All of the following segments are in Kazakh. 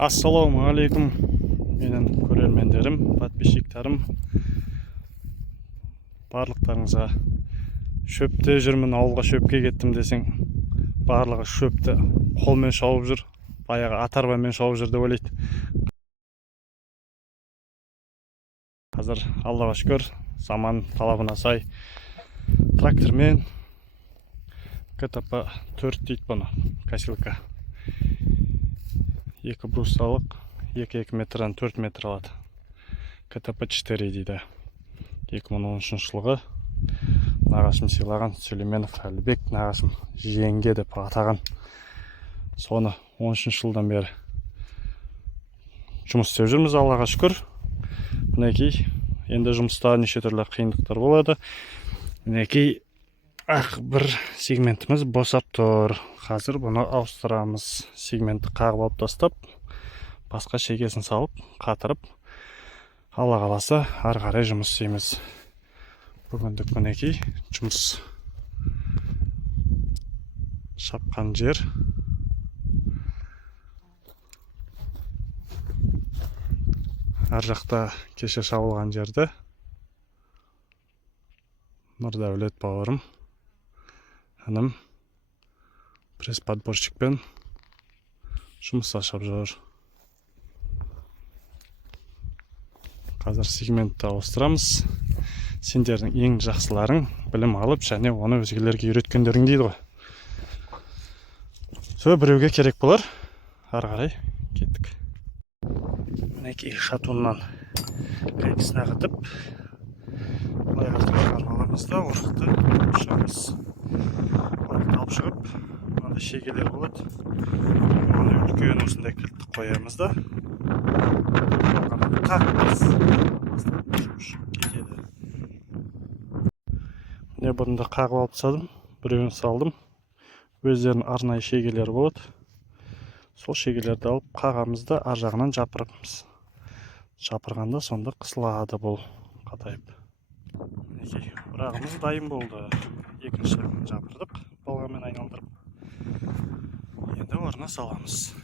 Assalamu alaikum менің көрермендерім, подписчиктарым. Барлықтарыңызға шөпте жүрмін, ауылға шөпке кеттім десең, барлығы шөпті қолмен шауып жүр, баяғы ат-арбамен шауып жүр деп ойлайды. Қазір Аллаға шүкір, заман талабына сай трактормен КТП 4 дейді бұны, косилка. 2 брусалық 2 метрден 4 метр алады. КТП 4 дейді. 2013 жылғы нағашым сыйлаған, Сүлейменов Әлібек нағашым жеңге деп атаған. Соны 13 жылдан бері жұмыс істеп жүрміз, Аллаға шүкір. Мінекей, енді жұмыста неше түрлі қиындықтар болады. Мінекей, бір сегментіміз босап тұр. Қазір бұны ауыстырамыз. Сегментті қағып алып тастап, басқа шегесін салып, қатырып, Алла қаласа ары қарай жұмыс істейміз. Бүгіндік мінекей жұмыс шапқан жер. Ар жақта кеше шабылған жерді Нұрдәулет бауырым, інім пресс-подборщикпен жұмыс ашып жүр. Қазір сегментті ауыстырамыз. Сендердің ең жақсыларың білім алып, және оны өзгелерге үйреткендерің дейді ғой. Сол біреуге керек болар. Ары қарай кеттік. Мінекей шатуннан қайкісін ағытып, бұлай артық аламыз да, орақты ұшамыз. Орақты алып шығып, мынандай шегелер болады. Оны үлкен осындай кілтті қоямыз да. Міне бұрында қағып алып тастадым, біреуін салдым. Өздерінің арнайы шегелері болады. Сол шегелерді алып қағамызды ар жағынан жапырғымыз. Жапырғанда сонда қысылады бұл қатайып. Мінекей, орағымыз дайын болды. Екінші жағынан жапырдық, балғамен айналдырып. Енді орнына саламыз.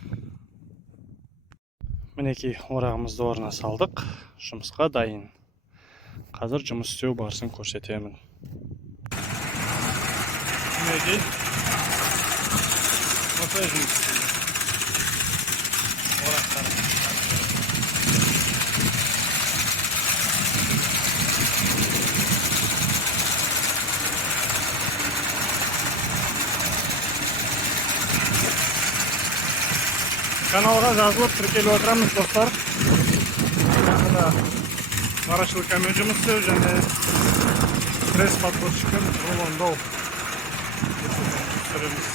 Мінекей, орағымызды орнына салдық, жұмысқа дайын. Қазір жұмыс істеу барысын көрсетемін. Мінекей, осылай жұмыс істеймін. Орақтары. Каналға жазылып тіркеліп отырамыз, достар. Жақында нарашылкамен жұмыс істеу және пресс-подборщикпен рулондау түсіреміз.